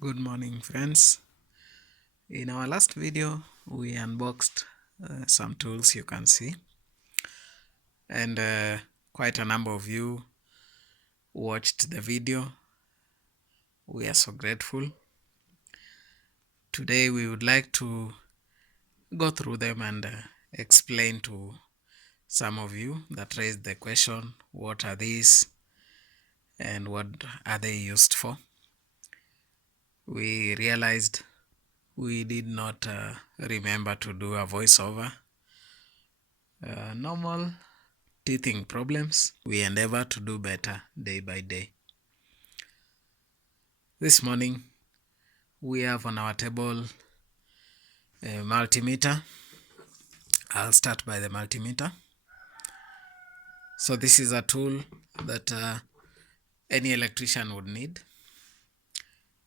Good morning, friends. In our last video, we unboxed some tools you can see, and quite a number of you watched the video. We are so grateful. Today, we would like to go through them and explain to some of you that raised the question, what are these and what are they used for? We realized we did not remember to do a voiceover. Normal teething problems, we endeavor to do better day by day. This morning, we have on our table a multimeter. I'll start by the multimeter. So this is a tool that any electrician would need.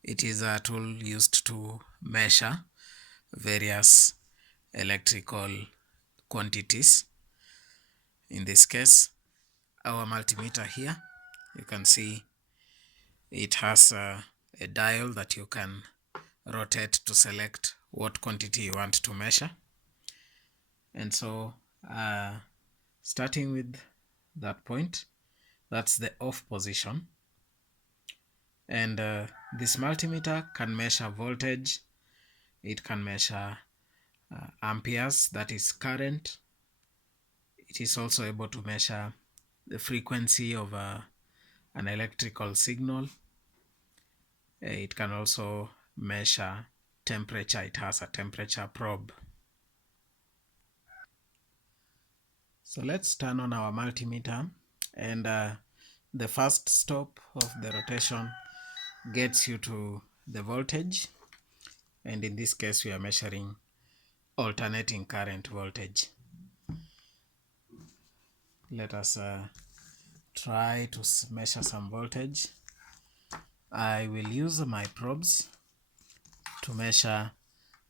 It is a tool used to measure various electrical quantities. In this case, our multimeter here, you can see it has a dial that you can rotate to select what quantity you want to measure. And so starting with that point, that's the off position. And this multimeter can measure voltage, it can measure amperes, that is current. It is also able to measure the frequency of an electrical signal. It can also measure temperature. It has a temperature probe. So let's turn on our multimeter, and the first stop of the rotation gets you to the voltage, and in this case we are measuring alternating current voltage. Let us try to measure some voltage. I will use my probes to measure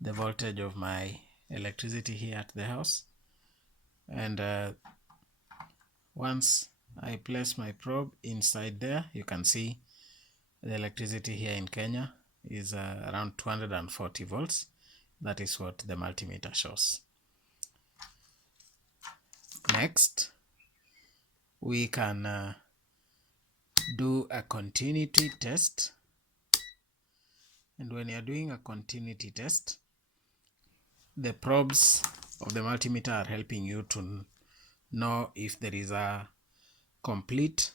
the voltage of my electricity here at the house, and once I place my probe inside there, you can see the electricity here in Kenya is around 240 volts. That is what the multimeter shows. Next, we can do a continuity test. And when you're doing a continuity test, the probes of the multimeter are helping you to know if there is a complete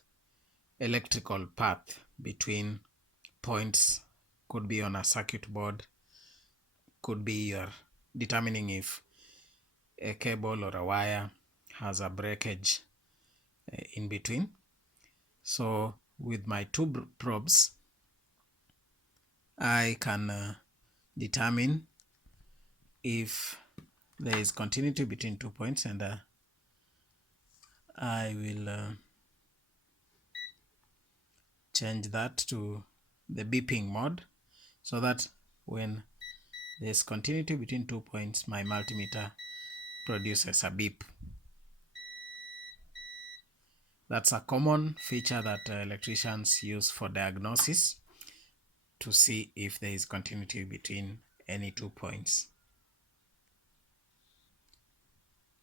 electrical path between points. Could be on a circuit board, could be you're determining if a cable or a wire has a breakage in between. So with my two probes, I can determine if there is continuity between 2 points, and I will change that to the beeping mode, so that when there's continuity between 2 points, my multimeter produces a beep. That's a common feature that electricians use for diagnosis to see if there is continuity between any 2 points.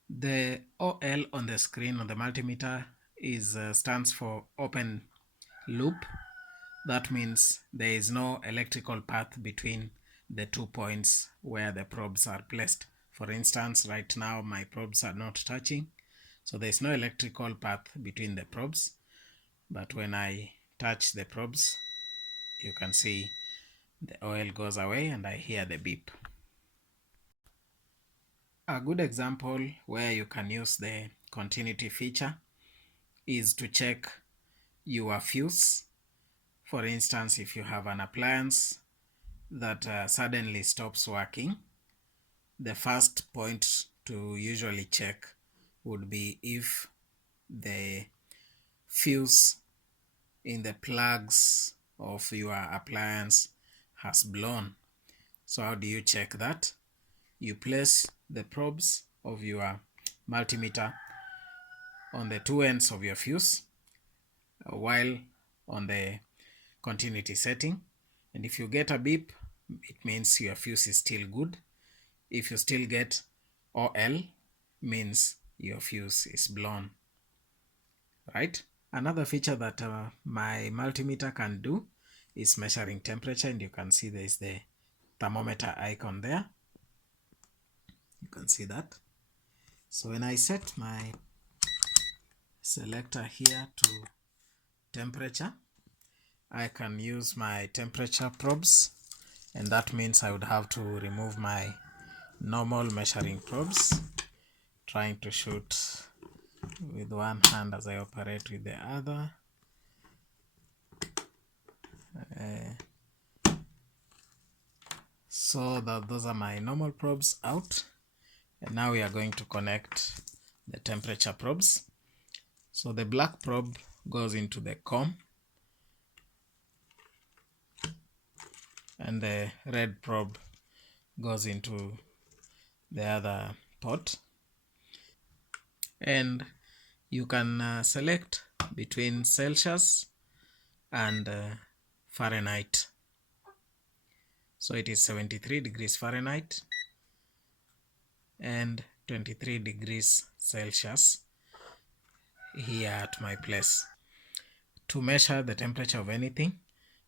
The OL on the screen on the multimeter stands for open loop. That means there is no electrical path between the 2 points where the probes are placed. For instance, right now my probes are not touching, so there is no electrical path between the probes. But when I touch the probes, you can see the oil goes away and I hear the beep. A good example where you can use the continuity feature is to check your fuse. For instance, if you have an appliance that suddenly stops working, the first point to usually check would be if the fuse in the plugs of your appliance has blown. So how do you check that? You place the probes of your multimeter on the two ends of your fuse while on the continuity setting, And if you get a beep, it means your fuse is still good. If you still get OL, means your fuse is blown, right? Another feature that my multimeter can do is measuring temperature, and you can see there is the thermometer icon there. You can see that. So when I set my selector here to temperature, I can use my temperature probes, and that means I would have to remove my normal measuring probes, trying to shoot with one hand as I operate with the other. So those are my normal probes out, and now we are going to connect the temperature probes. So the black probe goes into the COM, and the red probe goes into the other port. And you can select between Celsius and Fahrenheit. So it is 73 degrees Fahrenheit and 23 degrees Celsius here at my place. To measure the temperature of anything,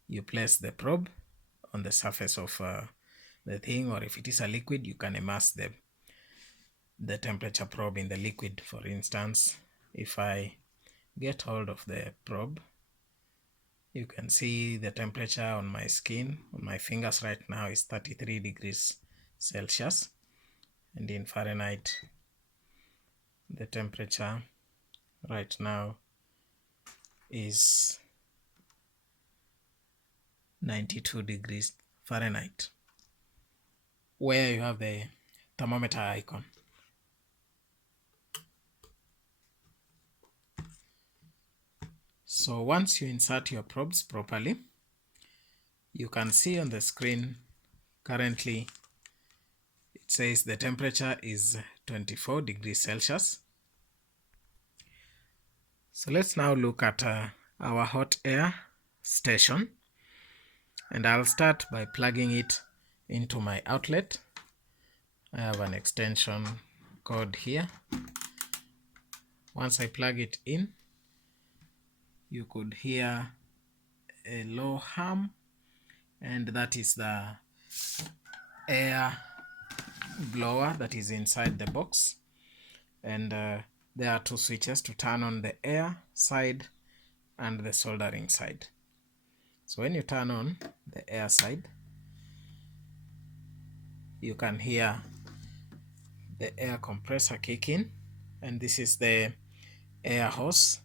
you place the probe on the surface of the thing, or if it is a liquid, you can immerse the temperature probe in the liquid. For instance, if I get hold of the probe, you can see the temperature on my skin, on my fingers right now, is 33 degrees Celsius, and in Fahrenheit the temperature right now is 92 degrees Fahrenheit, where you have the thermometer icon. So once you insert your probes properly, you can see on the screen currently it says the temperature is 24 degrees Celsius. So let's now look at our hot air station, and I'll start by plugging it into my outlet. I have an extension cord here. Once I plug it in, you could hear a low hum, and that is the air blower that is inside the box. And there are two switches to turn on the air side and the soldering side. So when you turn on the air side, you can hear the air compressor kick in, and this is the air hose.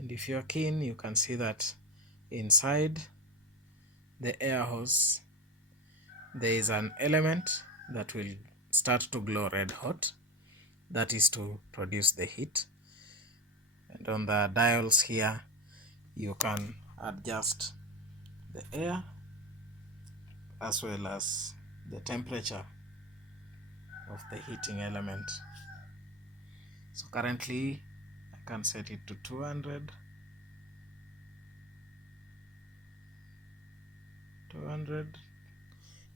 And if you're keen, you can see that inside the air hose there is an element that will start to glow red hot. That is to produce the heat. And on the dials here, you can adjust the air as well as the temperature of the heating element. So currently I can set it to 200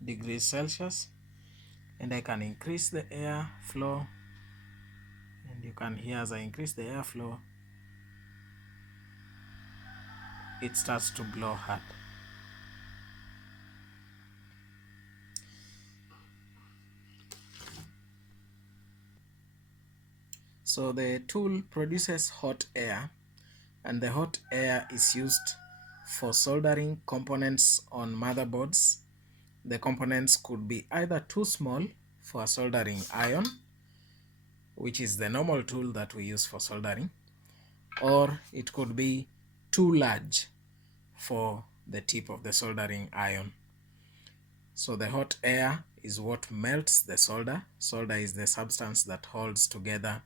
degrees Celsius, and I can increase the air flow, and you can hear as I increase the air flow, it starts to blow hard. So the tool produces hot air, and the hot air is used for soldering components on motherboards. The components could be either too small for a soldering iron, which is the normal tool that we use for soldering, or it could be too large for the tip of the soldering iron. So the hot air is what melts the solder. Solder is the substance that holds together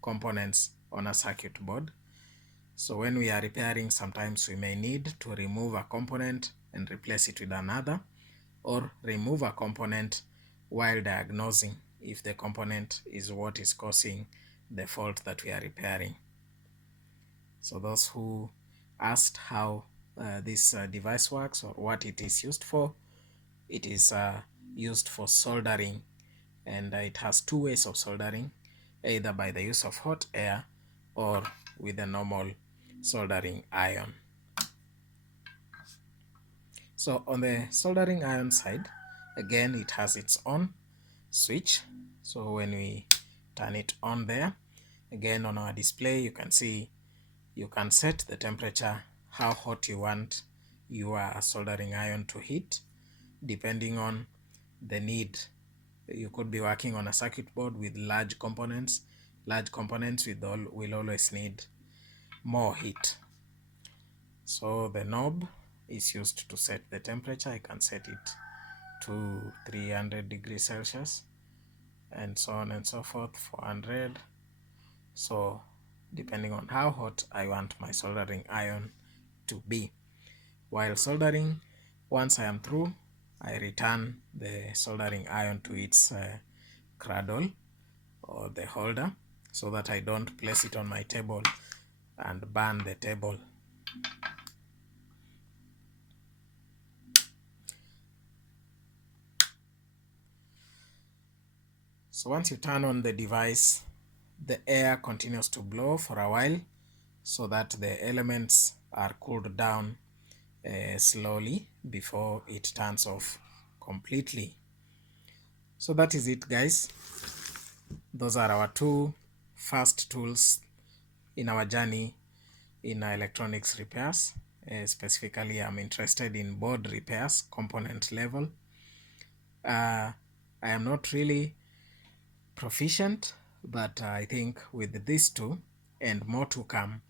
components on a circuit board. So when we are repairing, sometimes we may need to remove a component and replace it with another, or remove a component while diagnosing if the component is what is causing the fault that we are repairing. So those who asked how this device works or what it is used for. It is used for soldering, and it has two ways of soldering, either by the use of hot air or with a normal soldering iron. So on the soldering iron side, again it has its own switch. So when we turn it on there, again on our display you can see you can set the temperature, how hot you want your soldering iron to heat depending on the need. You could be working on a circuit board with large components. Large components will always need more heat. So the knob is used to set the temperature. I can set it to 300 degrees Celsius and so on and so forth, 400. So depending on how hot I want my soldering iron to be. While soldering, once I am through, I return the soldering iron to its cradle or the holder so that I don't place it on my table and burn the table. So once you turn on the device, the air continues to blow for a while so that the elements are cooled down slowly before it turns off completely. So that is it, guys. Those are our two first tools in our journey in electronics repairs. Specifically, I'm interested in board repairs, component level. I am not really proficient, but I think with these two and more to come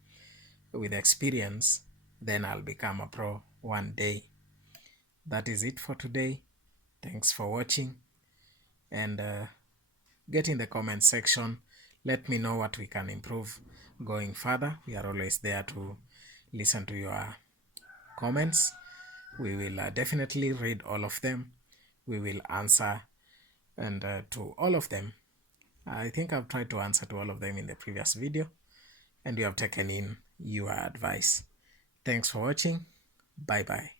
with experience, then I'll become a pro one day. That is it for today. Thanks for watching, and get in the comment section. Let me know what we can improve going further. We are always there to listen to your comments. We will definitely read all of them. We will answer and to all of them. I think I've tried to answer to all of them in the previous video, and you have taken in your advice. Thanks for watching. Bye bye.